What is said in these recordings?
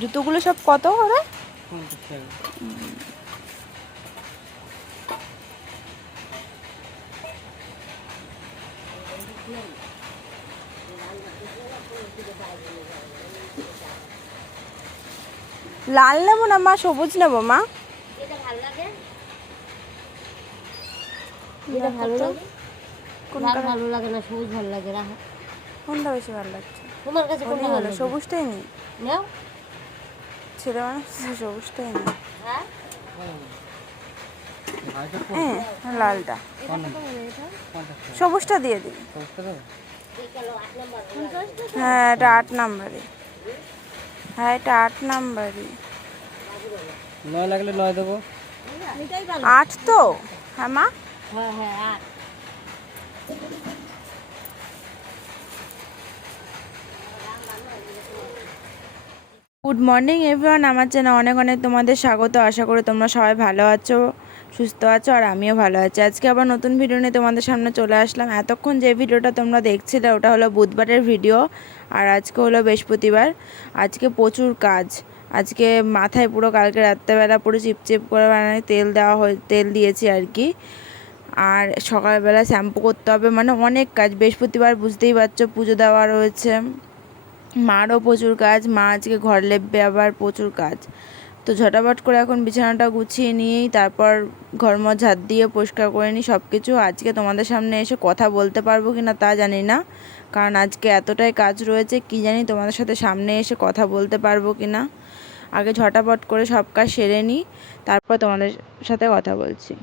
জুতোগুলো সব কত করে? লাল নেবো না মা, সবুজ নেবো মা? যেটা ভালো লাগে লাল ভালো লাগে না, সবুজ ভালো লাগে। রাখো, কোনটা বেশি ভালো লাগছে? তোমার কাছে কোনটা ভালো লাগে? সবুজটাই নি, নাও। ছেলে মানুষ সবুজটাই নি। হ্যাঁ, হ্যাঁ লালটা, সবুজটা দিয়ে দিই। হ্যাঁ এটা 8 নাম্বারই। হ্যাঁ এটা 8 নাম্বারই। 9 লাগলে 9 দেবো। 8 তো? হ্যাঁ মা, হ্যাঁ হ্যাঁ, আর গুড মর্নিং এভরিওয়ান, আমার চ্যানেলে অনেক অনেক তোমাদের স্বাগত। আশা করি তোমরা সবাই ভালো আছো, সুস্থ আছো, আর আমিও ভালো আছি। আজকে আবার নতুন ভিডিও নিয়ে তোমাদের সামনে চলে আসলাম। এতক্ষণ যে ভিডিওটা তোমরা দেখছিলে ওটা হলো বুধবারের ভিডিও, আর আজকে হলো বৃহস্পতিবার। আজকে প্রচুর কাজ, আজকে মাথায় পুরো কালকে রাত্রেবেলা পুরো চিপচিপ করে মানে তেল দিয়েছি আর কি। আর সকালবেলা শ্যাম্পু করতে হবে, মানে অনেক কাজ। বৃহস্পতিবার বুঝতেই পারছো, পুজো দেওয়া রয়েছে, মারও প্রচুর কাজ, মা আজকে ঘর লেপবে, আবার প্রচুর কাজ। তো ঝটাপট করে এখন বিছানাটা গুছিয়ে নিয়েই তারপর ঘরমর ঝাঁট দিয়ে পরিষ্কার করে নিই সব কিছু। আজকে তোমাদের সামনে এসে কথা বলতে পারবো কি না তা জানি না, কারণ আজকে এতটাই কাজ রয়েছে, কি জানি তোমাদের সাথে সামনে এসে কথা বলতে পারবো কি না। আগে ঝটাপট করে সব কাজ সেরে নিই, তারপর তোমাদের সাথে কথা বলছি।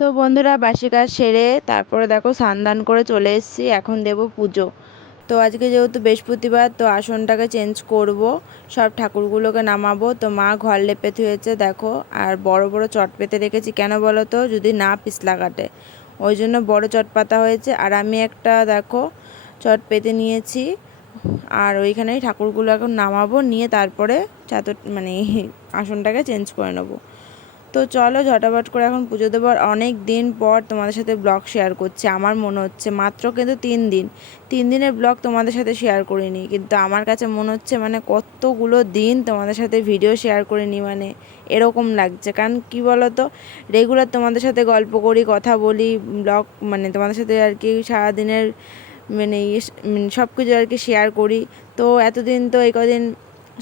তো বন্ধুরা, বাসি কাজ সেরে তারপরে দেখো স্নান করে চলে এসেছি, এখন দেব পুজো। তো আজকে যেহেতু বৃহস্পতিবার, তো আসনটাকে চেঞ্জ করব, সব ঠাকুরগুলোকে নামাবো। তো মা ঘর লেপে থুয়েছে দেখো, আর বড় বড় চট পেতে রেখেছি, কেন বলো তো, যদি না পিছলা কাটে, ওই জন্য বড় চট পাতা হয়েছে। আর আমি একটা দেখো চট পেতে নিয়েছি, আর ওইখানেই ঠাকুরগুলো এখন নামাবো, নিয়ে তারপরে চাদর মানে আসনটাকে চেঞ্জ করে নেবো। তো চলো ঝটাপট করে এখন পুজো দেবো। আর অনেক দিন পর তোমাদের সাথে ব্লগ শেয়ার করছি, আমার মনে হচ্ছে মাত্র কিন্তু 3 দিনের ব্লগ তোমাদের সাথে শেয়ার করিনি, কিন্তু আমার কাছে মনে হচ্ছে মানে কতগুলো দিন তোমাদের সাথে ভিডিও শেয়ার করিনি, মানে এরকম লাগছে। কারণ কি বলো তো, রেগুলার তোমাদের সাথে গল্প করি, কথা বলি, ব্লগ মানে তোমাদের সাথে আর কি সারাদিনের মানে সব কিছু আর কি শেয়ার করি। তো এতদিন তো এই কদিন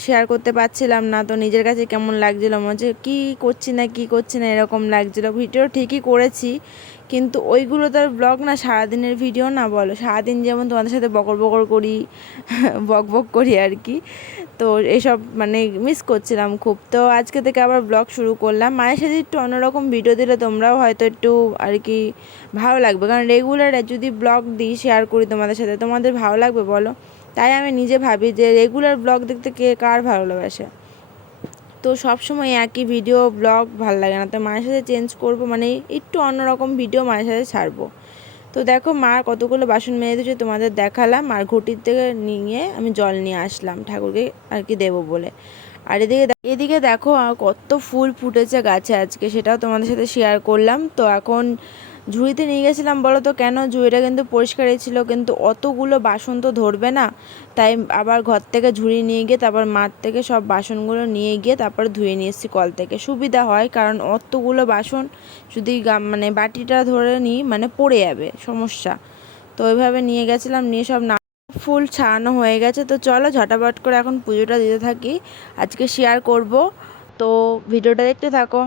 শেয়ার করতে পারছিলাম না, তো নিজের কাছে কেমন লাগছিলো, মনে হচ্ছে কী করছি না এরকম লাগছিলো। ভিডিও ঠিকই করেছি, কিন্তু ওইগুলো তো আর ব্লগ না, সারাদিনের ভিডিও না বলো। সারাদিন যেমন তোমাদের সাথে বকর বকর করি বক বক করি আর কি, তো এসব মানে মিস করছিলাম খুব। তো আজকে থেকে আবার ব্লগ শুরু করলাম। মায়ের সাথে একটু অন্যরকম ভিডিও দিলে তোমরাও হয়তো একটু আর কি ভালো লাগবে, কারণ রেগুলার যদি ব্লগ দিই, শেয়ার করি তোমাদের সাথে, তোমাদের ভালো লাগবে বলো? তাই আমি নিজে ভাবি যে রেগুলার ব্লগ দেখতে কে কার ভালো লাগে। তো সব সময় একই ভিডিও ব্লগ ভালো লাগে না, তো মায়ের সাথে চেঞ্জ করব, মানে একটু অন্যরকম ভিডিও মায়ের সাথে ছাড়বো। তো দেখো মা কতগুলো বাসন মেজে দিয়েছে তোমাদের দেখালাম, আর ঘটির থেকে নিয়ে আমি জল নিয়ে আসলাম ঠাকুরকে আর কি দেবো বলে। আর এদিকে দেখো কত ফুল ফুটেছে গাছে আজকে, সেটাও তোমাদের সাথে শেয়ার করলাম। তো এখন ঝুড়িতে নিয়ে গেছিলাম বলো তো কেন, ঝুড়িটা কিন্তু পরিষ্কারই ছিল, কিন্তু অতগুলো বাসন তো ধরবে না, তাই আবার ঘর থেকে ঝুড়ি নিয়ে গিয়ে তারপর মাঠ থেকে সব বাসনগুলো নিয়ে গিয়ে তারপর ধুয়ে নিয়ে এসেছি কল থেকে। সুবিধা হয়, কারণ অতগুলো বাসন যদি মানে বাটিটা ধরে নিই মানে পড়ে যাবে, সমস্যা। তো ওইভাবে নিয়ে গেছিলাম, নিয়ে সব ফুল ছাড়ানো হয়ে গেছে। তো চলো ঝটাপট করে এখন পুজোটা দিতে থাকি, আজকে শেয়ার করব, তো ভিডিওটা দেখতে থাকো।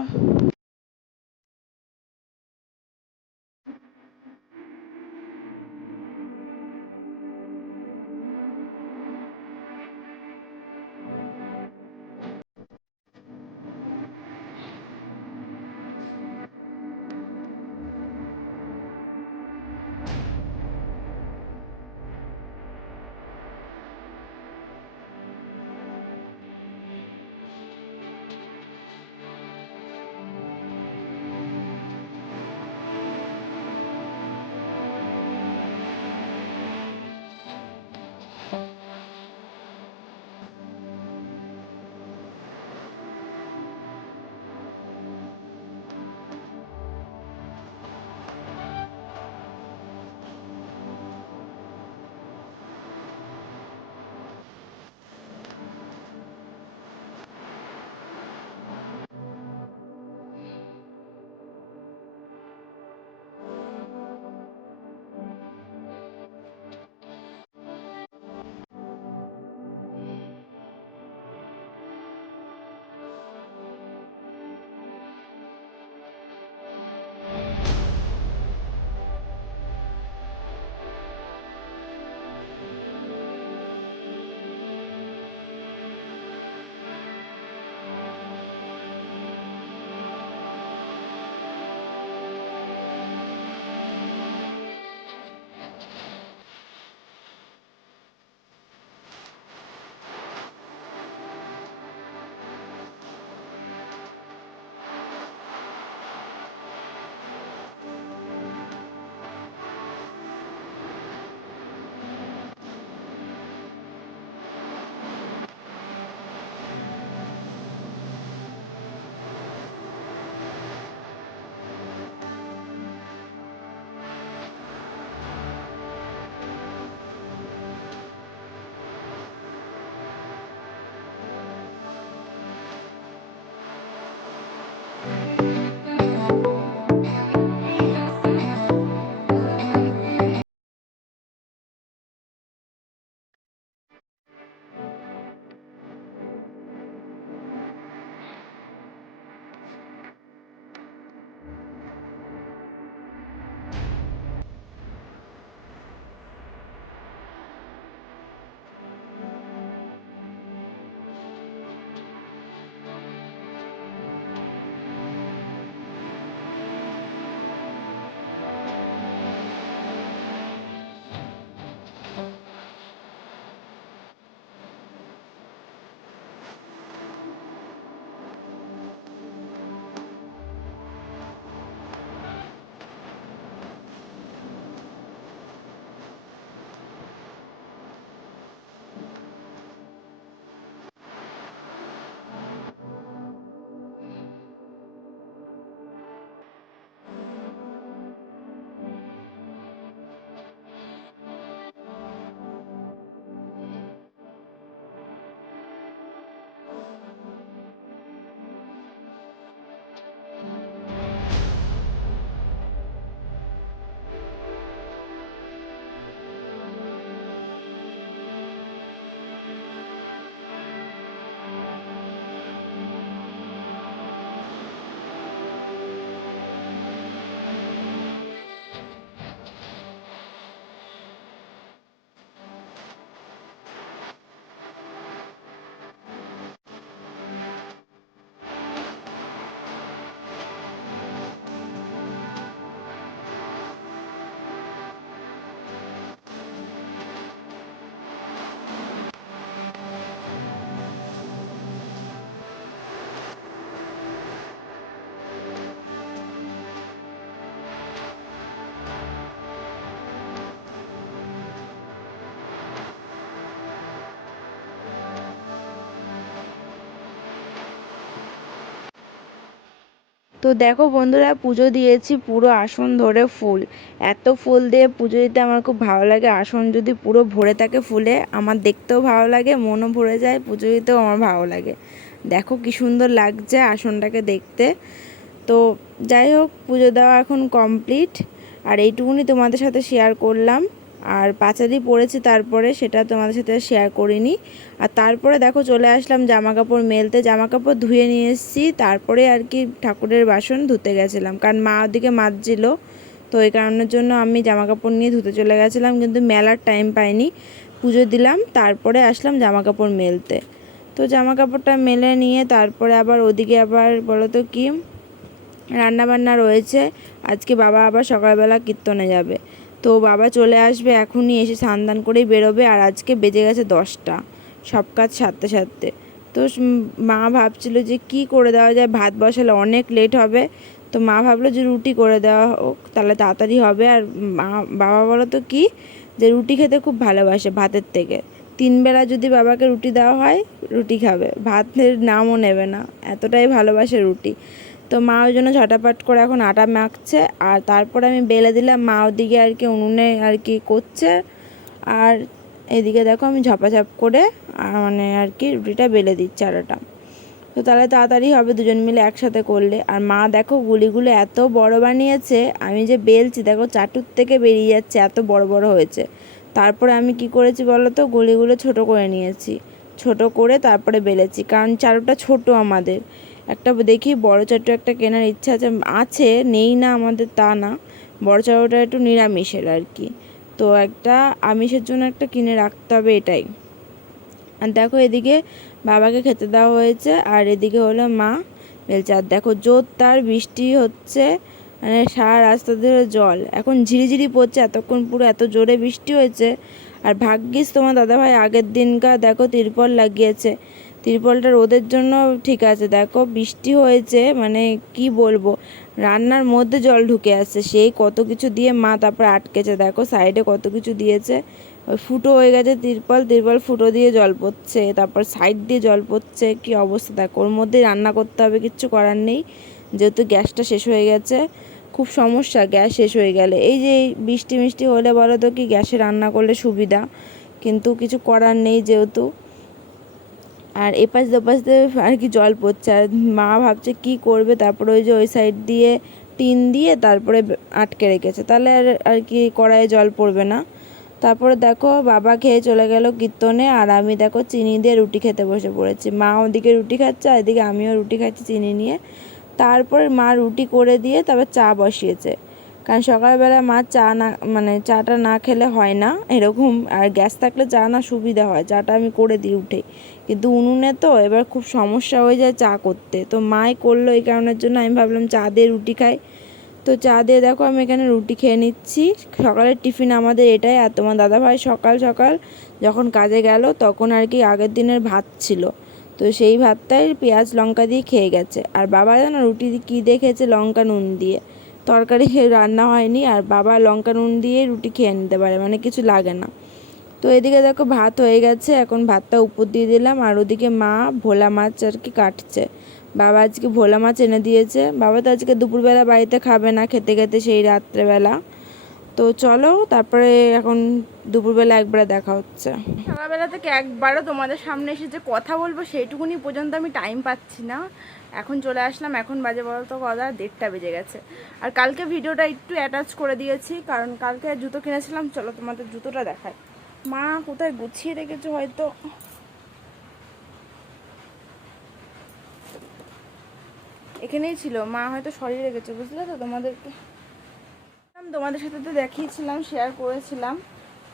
তো দেখো বন্ধুরা, পুজো দিয়েছি পুরো আসন ধরে ফুল। এত ফুল দিয়ে পুজো দিতে আমার খুব ভালো লাগে। আসন যদি পুরো ভরে থাকে ফুলে, আমার দেখতেও ভালো লাগে, মনও ভরে যায়, পুজো দিতেও আমার ভালো লাগে। দেখো কি সুন্দর লাগছে আসনটাকে দেখতে। তো যাই হোক, পুজো দেওয়া এখন কমপ্লিট, আর এইটুকুনি তোমাদের সাথে শেয়ার করলাম। আর পাঁচালি পড়েছি, তারপরে সেটা তোমাদের সাথে শেয়ার করিনি। আর তারপরে দেখো চলে আসলাম জামা কাপড় মেলতে। জামা কাপড় ধুয়ে নিয়ে এসেছি, তারপরে আর কি ঠাকুরের বাসন ধুতে গেছিলাম, কারণ মা ওদিকে মাজছিল। তো এই কারণের জন্য আমি জামা কাপড় নিয়ে ধুতে চলে গেছিলাম, কিন্তু মেলার টাইম পাইনি। পুজো দিলাম, তারপরে আসলাম জামা কাপড় মেলতে। তো জামা কাপড়টা মেলে নিয়ে তারপরে আবার ওদিকে আবার বলো তো কি রান্নাবান্না রয়েছে। আজকে বাবা আবার সকালবেলা কীর্তনে যাবে, তো বাবা চলে আসবে এখনই, এসে স্নান করেই বেরোবে। আর আজকে বেজে গেছে 10টা, সব কাজ সারতে সারতে। তো মা ভাবছিল যে কি করে দেওয়া যায়, ভাত বসালে অনেক লেট হবে। তো মা ভাবলো যে রুটি করে দেওয়া হোক, তাহলে তাড়াতাড়ি হবে। আর বাবা বলো তো কি, যে রুটি খেতে খুব ভালোবাসে ভাতের থেকে। 3 বেলা যদি বাবাকে রুটি দেওয়া হয়, রুটি খাবে, ভাতের নামও নেবে না, এতটাই ভালোবাসে রুটি। তো মা ওই জন্য ঝটাপট করে এখন আটা মাখছে, আর তারপরে আমি বেলে দিলাম। মা ওদিকে আর কি উনুনে আর কি করছে, আর এদিকে দেখো আমি ঝপাঝপ করে মানে আর কি রুটিটা বেলে দিচ্ছি আটাটা। তো তাহলে তাড়াতাড়ি হবে দুজন মিলে একসাথে করলে। আর মা দেখো গুলিগুলো এত বড় বানিয়েছে, আমি যে বেলছি দেখো চাটুর থেকে বেরিয়ে যাচ্ছে, এত বড় বড় হয়েছে। তারপরে আমি কি করেছি বলো তো, গুলিগুলো ছোট করে নিয়েছি, ছোট করে তারপরে বেলেছি, কারণ চাটুটা ছোট আমাদের। একটা দেখি বড় চাটু একটা কেনার ইচ্ছা আছে, নেই না আমাদের তা না, বড় চাটুটা একটু নিরামিষের আর কি। তো একটা আমিষের জন্য একটা কিনে রাখতে হবে, এটাই। আর দেখো এদিকে বাবাকে খেতে দেওয়া হয়েছে, আর এদিকে হলো মা বেলছে। আর দেখো জোর তার বৃষ্টি হচ্ছে, মানে সারা রাস্তা ধরে জল, এখন ঝিরিঝিরি পড়ছে, এতক্ষণ পুরো এত জোরে বৃষ্টি হয়েছে। আর ভাগ্যিস তোমার দাদাভাই আগের দিনকার দেখো তিরপল লাগিয়েছে, তিরপলটা রোদের জন্য ঠিক আছে। দেখো বৃষ্টি হয়েছে, মানে কি বলবো, রান্নার মধ্যে জল ঢুকে আসছে, সেই কত কিছু দিয়ে মা তারপর আটকেছে। দেখো সাইডে কত কিছু দিয়েছে, ওই ফুটো হয়ে গেছে তিরপল, ফুটো দিয়ে জল পড়ছে, তারপর সাইড দিয়ে জল পড়ছে, কি অবস্থা দেখো। ওর মধ্যেই রান্না করতে হবে, কিচ্ছু করার নেই, যেহেতু গ্যাসটা শেষ হয়ে গেছে। খুব সমস্যা গ্যাস শেষ হয়ে গেলে, এই যে বৃষ্টি মিষ্টি হলে বলো তো কি গ্যাসে রান্না করলে সুবিধা, কিন্তু কিছু করার নেই যেহেতু। আর এপাশ দোপাশ দিয়ে আর কি জল পড়ছে, আর মা ভাবছে কি করবে। তারপরে ওই যে ওই সাইড দিয়ে টিন দিয়ে তারপরে আটকে রেখেছে, তাহলে আর কি কড়াইয়ে জল পড়বে না। তারপরে দেখো বাবা খেয়ে চলে গেল কীর্তনে, আর আমি দেখো চিনি দিয়ে রুটি খেতে বসে পড়েছি। মা ওদিকে রুটি খাচ্ছে, আর এদিকে আমিও রুটি খাচ্ছি চিনি নিয়ে। তারপর মা রুটি করে দিয়ে তারপর চা বসিয়েছে, কারণ সকালবেলা মা চা না, মানে চাটা না খেলে হয় না এরকম। আর গ্যাস থাকলে চা না সুবিধা হয়, চাটা আমি করে দিই উঠে, কিন্তু উনুনে তো এবার খুব সমস্যা হয়ে যায় চা করতে। তো মাই করলো, এই কারণের জন্য আমি ভাবলাম চা দিয়ে রুটি খাই। তো চা দিয়ে দেখো আমি এখানে রুটি খেয়ে নিচ্ছি। সকালের টিফিন আমাদের এটাই। আর তোমার দাদাভাই সকাল সকাল যখন কাজে গেল তখন আর কি আগের দিনের ভাত ছিল, তো সেই ভাতটাই পেঁয়াজ লঙ্কা দিয়ে খেয়ে গেছে। আর বাবা জানো রুটি কী দিয়ে খেয়েছে, লঙ্কা নুন দিয়ে, তরকারি রান্না হয়নি। আর বাবা লঙ্কা নুন দিয়ে রুটি খেয়ে নিতে পারে, মানে কিছু লাগে না। তো এদিকে দেখো ভাত হয়ে গেছে, এখন ভাতটা উপর দিয়ে দিলাম। আর ওদিকে মা ভোলা মাছ আর কি কাটছে, বাবা আজকে ভোলা মাছ এনে দিয়েছে। বাবা তো আজকে দুপুরবেলা বাড়িতে খাবে না, খেতে খেতে সেই রাত্রেবেলা। তো চলো তারপরে এখন দুপুরবেলা একবারে দেখা হচ্ছে। সকালবেলা থেকে একবারও তোমাদের সামনে এসে যে কথা বলবো সেইটুকুনি পর্যন্ত আমি টাইম পাচ্ছি না। এখন চলে আসলাম, এখন বাজে বলো তো কথা 1:30 বেজে গেছে। আর কালকে ভিডিওটা একটু অ্যাটাচ করে দিয়েছি, কারণ কালকে জুতো কিনেছিলাম। চলো তোমাদের জুতোটা দেখায়। মা কোথায় গুছিয়ে রেখেছে হয়তো, এখানেই ছিল, মা হয়তো সরিয়ে রেখেছে, বুঝলে তো। তোমাদের সাথে তো দেখিয়েছিলাম, শেয়ার করেছিলাম।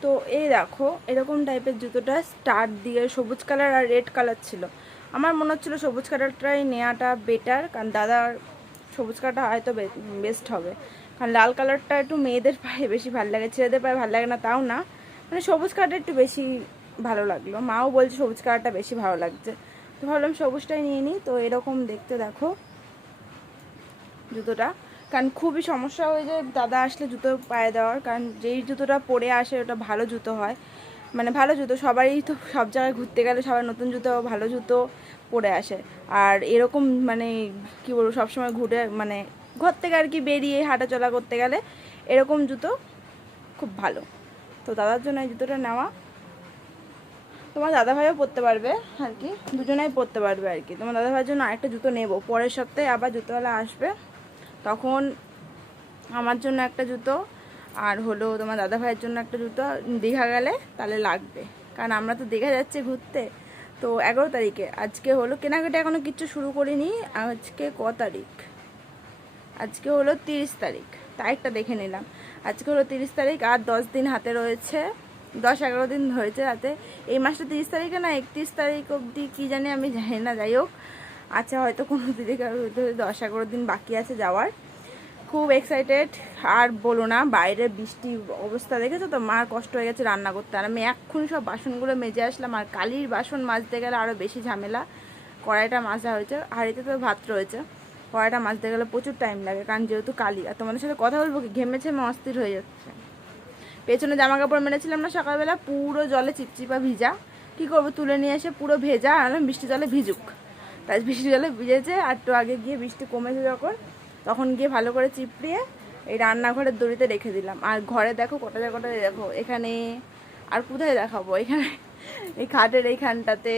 তো এই দেখো এরকম টাইপের জুতোটা, স্টার দিয়ে সবুজ কালার আর রেড কালার ছিল। আমার মনে হচ্ছিলো সবুজ কালারটাই নেওয়াটা বেটার, কারণ দাদার সবুজ কালারটা হয়তো বেস্ট হবে, কারণ লাল কালারটা একটু মেয়েদের পায়ে বেশি ভালো লাগে, ছেলেদের পায়ে ভালো লাগে না তাও না, মানে সবুজ কালারটা একটু বেশি ভালো লাগলো। মাও বলছে সবুজ কালারটা বেশি ভালো লাগছে, তো ভাবলাম সবুজটাই নিয়ে নিই। তো এরকম দেখতে দেখো জুতোটা, কারণ খুবই সমস্যা হয়ে যায় দাদা আসলে জুতো পায়ে দেওয়ার, কারণ যেই জুতোটা পরে আসে ওটা ভালো জুতো হয়। মানে ভালো জুতো, সবারই তো সব জায়গায় ঘুরতে গেলে সবার নতুন জুতো ভালো জুতো পরে আসে। আর এরকম মানে কী বলবো, সবসময় ঘুরে মানে ঘর থেকে আর কি বেরিয়ে হাঁটাচলা করতে গেলে এরকম জুতো খুব ভালো। তো দাদার জন্য এই জুতোটা নেওয়া। তোমার দাদাভাইও পরতে পারবে আর কি, দুজনেই পরতে পারবে আর কি। তোমার দাদাভাইয়ের জন্য আরেকটা জুতো নেব, পরের সপ্তাহে আবার জুতোওয়ালা আসবে, তখন আমার জন্য একটা জুতো আর হলো তোমার দাদাভাইয়ের জন্য একটা জুতো দীঘা গেলে তাহলে লাগবে, কারণ আমরা তো দীঘা যাচ্ছি ঘুরতে। তো 11 তারিখে আজকে হলো, কেনাকাটা এখনও কিচ্ছু শুরু করিনি। আজকে ক তারিখ? আজকে হলো 30 তারিখ, তারিখটা দেখে নিলাম। আজকে হলো 30 তারিখ, আর 10 দিন হাতে রয়েছে, 10-11 দিন হয়েছে হাতে। এই মাসটা 30 তারিখে না 31 তারিখ অবধি কী জানি, আমি জানি না। যাই হোক, আচ্ছা হয়তো কোনো দিকে 10-11 দিন বাকি আছে যাওয়ার। খুব এক্সাইটেড। আর বলো না, বাইরে বৃষ্টি অবস্থা দেখেছো তো, মার কষ্ট হয়ে গেছে রান্না করতে। আর আমি এক্ষুনি সব বাসনগুলো মেজে আসলাম। আর কালির বাসন মাজতে গেলে আরও বেশি ঝামেলা। কড়াইটা মাজা হয়েছে, হাঁড়িতে তো ভাত রয়েছে, কড়াইটা মাজতে গেলে প্রচুর টাইম লাগে, কারণ যেহেতু কালি। আর তোমাদের সাথে কথা বলবো কি, ঘেমেছে আমি অস্থির হয়ে যাচ্ছে। পেছনে জামা কাপড় মেরেছিলাম না সকালবেলা, পুরো জলে চিপচিপা ভিজা। কী করবো, তুলে নিয়ে এসে পুরো ভেজা, আর বৃষ্টি জলে ভিজুক। তাই বৃষ্টি জলে ভিজেছে। আর একটু আগে গিয়ে বৃষ্টি কমেছে যখন, তখন গিয়ে ভালো করে চিপড়িয়ে এই রান্নাঘরের দড়িতে রেখে দিলাম। আর ঘরে দেখো কটা দেখো এখানে, আর কোথায় দেখাবো, এখানে এই খাটের এইখানটাতে,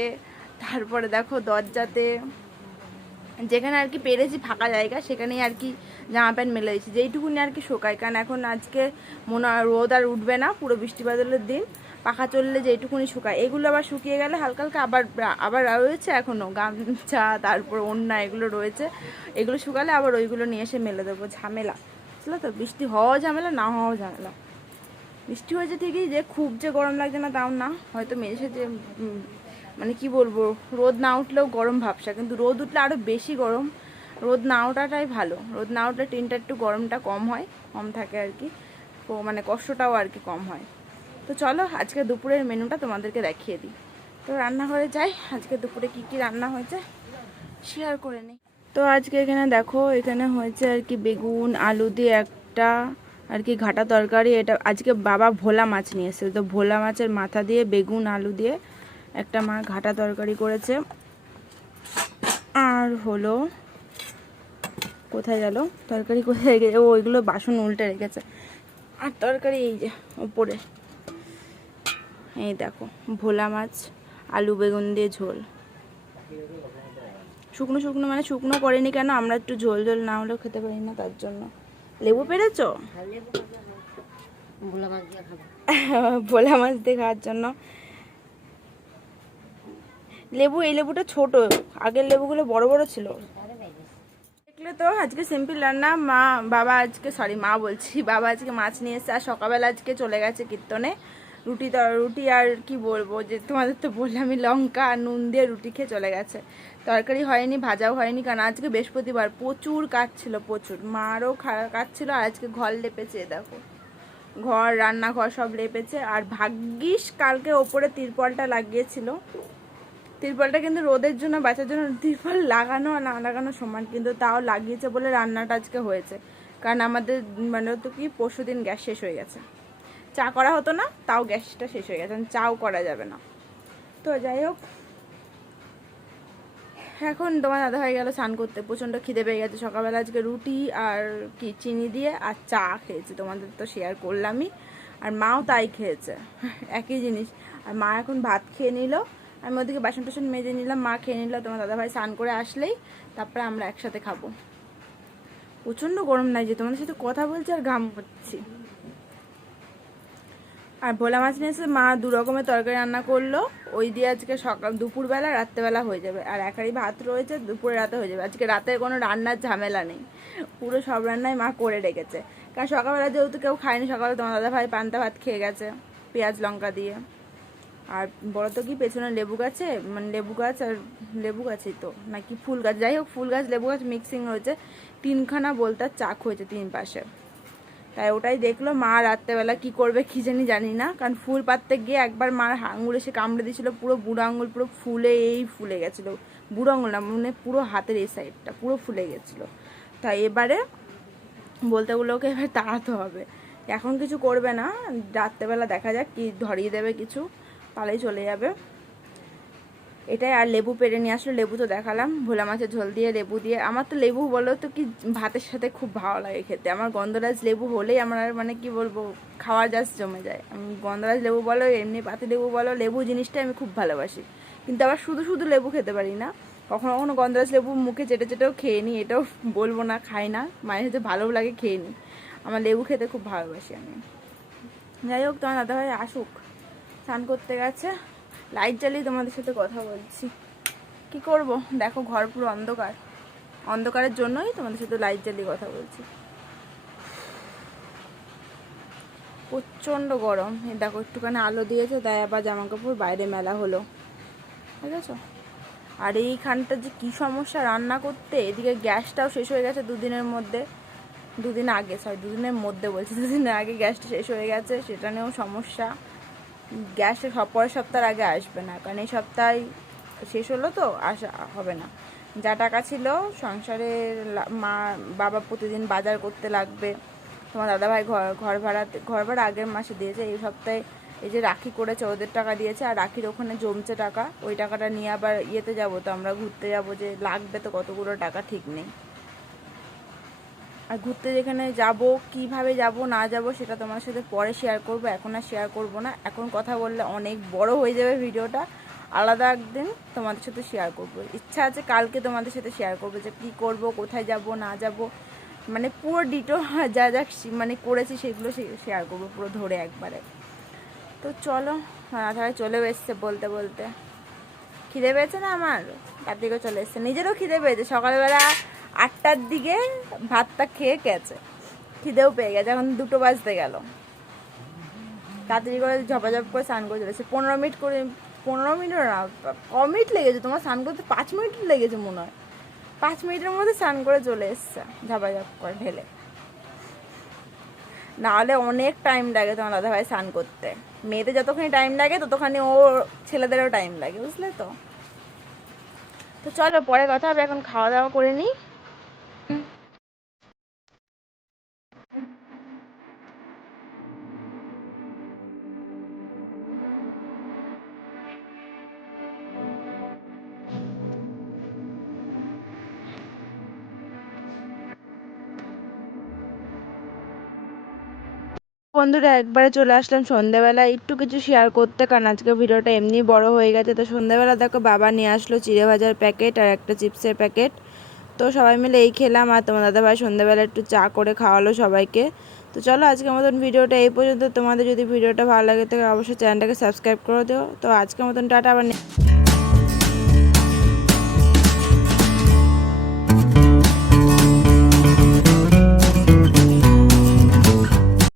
তারপরে দেখো দরজাতে, যেখানে আর কি পেরেছি ফাঁকা জায়গা সেখানেই আর কি জামা প্যান্ট মেলে দিয়েছি, যেইটুকুনি আর কি শোকায়। কারণ এখন আজকে মনে হয় রোদ আর উঠবে না, পুরো বৃষ্টি বাদলের দিন, পাখা চললে যেইটুকুনি শুকায়। এগুলো আবার শুকিয়ে গেলে হালকা হালকা আবার রয়েছে এখনও গামছা, তারপর ওড়না, এগুলো রয়েছে। এগুলো শুকালে আবার ওইগুলো নিয়ে এসে মেলে দেবো। ঝামেলা, বুঝলো তো, বৃষ্টি হওয়াও ঝামেলা, না হওয়াও ঝামেলা। বৃষ্টি হয়েছে ঠিকই, যে খুব যে গরম লাগছে না তাও না, হয়তো মেঝে যে মানে কি বলবো, রোদ না উঠলেও গরম ভাবসা, কিন্তু রোদ উঠলে আরও বেশি গরম। রোদ না ওঠাটাই ভালো, রোদ না উঠলে টিনটা একটু গরমটা কম হয়, কম থাকে আর কি, তো মানে কষ্টটাও আর কি কম হয়। তো চলো আজকে দুপুরের মেনুটা তোমাদেরকে দেখিয়ে দিই। তো রান্নাঘরে যাই, আজকে দুপুরে কি কি রান্না হয়েছে শেয়ার করে নিই। তো আজকে এখানে দেখো, এখানে হয়েছে আর কি বেগুন আলু দিয়ে একটা আর কি ঘাটা তরকারি। এটা আজকে বাবা ভোলা মাছ নিয়ে এসেছিল, তো ভোলা মাছের মাথা দিয়ে বেগুন আলু দিয়ে একটা মা ঘাটা তরকারি করেছে। আর হলো, কোথায় গেল তরকারি, কোথায় গেছে, ওইগুলো বাসন উল্টে রেখেছে। আর তরকারি এই যে ওপরে, এই দেখো ভোলা মাছ আলু বেগুন দিয়ে ঝোল। শুকনো শুকনো মানে শুকনো করেনি কেন, আমরা একটু ঝোল ঝোল না হলেও খেতে পারি না, তার জন্য। লেবু পেরেছো? ভোলা মাছ দিয়ে খাবো। ভোলা মাছ দিয়ে খাওয়ার জন্য লেবু, এই লেবুটা ছোট, আগের লেবুগুলো বড় বড় ছিল। দেখলে তো আজকে সিম্পল রান্না। মা বলছি, বাবা আজকে মাছ নিয়ে এসেছে। আর সকালবেলা আজকে চলে গেছে কীর্তনে। রুটি আর কি বলবো, যে তোমাদের তো বললামই, লঙ্কা আর নুন দিয়ে রুটি খেয়ে চলে গেছে। তরকারি হয়নি, ভাজাও হয়নি, কারণ আজকে বৃহস্পতিবার, প্রচুর কাজ ছিল, প্রচুর। মারও কাজ ছিল। আর আজকে ঘর লেপেছে, দেখো ঘর, রান্নাঘর সব লেপেছে। আর ভাগ্যিস কালকে ওপরে তিরপলটা লাগিয়েছিল। তিরপলটা কিন্তু রোদের জন্য, বাঁচার জন্য, তিরপল লাগানো আর না লাগানো সমান, কিন্তু তাও লাগিয়েছে বলে রান্নাটা আজকে হয়েছে। কারণ আমাদের মানে তো কি, পরশু দিন গ্যাস শেষ হয়ে গেছে, চা করা হতো না, তাও গ্যাসটা শেষ হয়ে গেছে, চাও করা যাবে না। তো যাই হোক, এখন তোমার দাদা হয়ে গেল স্নান করতে, প্রচণ্ড খিদে পেয়ে গেছে। সকালবেলা আজকে রুটি আর কি চিনি দিয়ে আর চা খেয়েছি, তোমাদের তো শেয়ার করলামই। আর মাও তাই খেয়েছে, একই জিনিস। আর মা এখন ভাত খেয়ে নিল, আমি ওদিকে বাসন টাসন মেজে নিলাম, মা খেয়ে নিল। তোমার দাদাভাই স্নান করে আসলেই তারপরে আমরা একসাথে খাবো। প্রচণ্ড গরম লাগছে, তোমাদের সাথে কথা বলছি আর ঘাম হচ্ছি। আর ভোলা মাছ নিয়ে এসে মা 2 রকমের তরকারি রান্না করলো, ওই দিয়ে আজকে দুপুরবেলা রাত্রেবেলা হয়ে যাবে। আর এক হাঁড়ি ভাত রয়েছে, দুপুরে রাতে হয়ে যাবে। আজকে রাতের কোনো রান্নার ঝামেলা নেই, পুরো সব রান্নাই মা করে রেখেছে। কারণ সকালবেলা যেহেতু কেউ খায়নি, সকালে তোমার দাদাভাই পান্তা ভাত খেয়ে গেছে পেঁয়াজ লঙ্কা দিয়ে। আর বড় তো কি পেছনে লেবু গাছে, মানে লেবু গাছ আর লেবু গাছই তো নাকি ফুল গাছ, যাই হোক ফুল গাছ লেবু গাছ মিক্সিং হয়েছে, 3খানা বলতার চাক হয়েছে 3 পাশে। তাই ওটাই দেখলো মা, রাত্রেবেলা কি করবে কি জানি না। কারণ ফুল পাততে গিয়ে একবার মার আঙুলে সে কামড়ে দিয়েছিল, পুরো বুড়ো আঙুল পুরো ফুলে গেছিলো। বুড়ো আঙুল না, মানে পুরো হাতের এই সাইডটা পুরো ফুলে গেছিলো। তাই এবারে বলতেগুলোকে এবার তাড়াতে হবে। এখন কিছু করবে না, রাত্রেবেলা দেখা যাক কি ধরিয়ে দেবে কিছু। তাহলেই চলে যাবে। এটাই। আর লেবু পেড়ে নিয়ে আসলো, লেবু তো দেখালাম, ভোলা মাছের ঝোল দিয়ে লেবু দিয়ে। আমার তো লেবু বলো তো কি ভাতের সাথে খুব ভালো লাগে খেতে। আমার গন্ধরাজ লেবু হলেই আমার আর মানে কি বলবো, খাওয়া জাস্ট জমে যায়। আমি গন্ধরাজ লেবু বলো, এমনি পাতি লেবু বলো, লেবু জিনিসটা আমি খুব ভালোবাসি। কিন্তু আবার শুধু শুধু লেবু খেতে পারি না, কখনো কখনো গন্ধরাজ লেবু মুখে চেটে চেটেও খেয়ে নিই, এটাও বলবো না খাই না, মায়ের সাথে ভালোও লাগে খেয়ে নিই। আমার লেবু খেতে খুব ভালোবাসি আমি। যাই হোক, তোমার দাদাভাই আসুক, স্নান করতে গেছে, লাইট জ্বালিয়ে তোমাদের সাথে কথা বলছি। কি করব, দেখো ঘর পুরো অন্ধকার, অন্ধকারের জন্যই তোমাদের সাথে লাইট জ্বালিয়ে কথা বলছি। প্রচণ্ড গরম। এই দেখো একটুখানি আলো দিয়েছে, তাই আবার জামা কাপড় বাইরে মেলা হলো, ঠিক আছে। আর এইখানটা যে কী সমস্যা রান্না করতে, এদিকে গ্যাসটাও শেষ হয়ে গেছে দুদিনের মধ্যে, দুদিন আগে, দুদিনের মধ্যে বলছি, দুদিনের আগে গ্যাসটা শেষ হয়ে গেছে, সেটা নিয়েও সমস্যা। গ্যাসে পরের সপ্তাহের আগে আসবে না, কারণ এই সপ্তাহে শেষ হলো তো আসা হবে না। যা টাকা ছিল সংসারের, মা বাবা প্রতিদিন বাজার করতে লাগবে, তোমার দাদাভাই ঘর ভাড়া আগের মাসে দিয়েছে, এই সপ্তাহে এই যে রাখি করেছে ওদের টাকা দিয়েছে, আর রাখির ওখানে জমছে টাকা, ওই টাকাটা নিয়ে আবার ইয়েতে যাবো তো, আমরা ঘুরতে যাবো, যে লাগবে তো কতগুলো টাকা ঠিক নেই। আর ঘুরতে যেখানে যাব, কিভাবে যাব না যাব সেটা তোমার সাথে পরে শেয়ার করব, এখন আর শেয়ার করব না। এখন কথা বললে অনেক বড় হয়ে যাবে ভিডিওটা, আলাদা একদিন তোমাদের সাথে শেয়ার করব। ইচ্ছা আছে কালকে তোমাদের সাথে শেয়ার করব যে কী করব, কোথায় যাব না যাব, মানে পুরো ডিটো যা যা মানে করেছি সেগুলো শেয়ার করব পুরো ধরে একবারে। তো চলো, তাহলে চলেও এসছে বলতে বলতে। খিদে পেয়েছে না আমার, তার দিকেও চলে এসছে, নিজেরও খিদে পেয়েছে। সকালবেলা 8টার দিকে ভাতটা খেয়ে গেছে, খিদেও পেয়ে গেছে, এখন 2টো বাজতে গেল। তাড়াতাড়ি করে ঝপাঝপ করে স্নান করে চলেছে, 15 মিনিট করে, 15 মিনিটও না, কম মিনিট লেগেছে তোমার স্নান করতে, 5 মিনিট লেগেছে মনে হয়। 5 মিনিটের মধ্যে স্নান করে চলে এসছে ঝপাঝপ করে ঢেলে। নাহলে অনেক টাইম লাগে তোমার দাদাভাই স্নান করতে। মেয়েদের যতখানি টাইম লাগে ততখানি ও ছেলেদেরও টাইম লাগে, বুঝলে তো। তো চলো পরে কথা হবে, এখন খাওয়া দাওয়া করে নিই। বন্ধুরা একবারে চলে আসলাম সন্ধ্যাবেলা একটু কিছু শেয়ার করতে, কারণ আজকে ভিডিওটা এমনি বড় হয়ে গেছে। তো সন্ধ্যাবেলা দেখো বাবা নিয়ে আসলো চিড়ে ভাজার প্যাকেট আর একটা চিপসের প্যাকেট, তো সবাই মিলে এই খেলাম। আর তোমার দাদাভাই সন্ধ্যাবেলা একটু চা করে খাওয়ালো সবাইকে। তো চলো আজকের মতন ভিডিওটা এই পর্যন্ত। তোমাদের যদি ভিডিওটা ভালো লাগে তাহলে অবশ্যই চ্যানেলটাকে সাবস্ক্রাইব করে দিও। তো আজকের মতন টাটা, আবার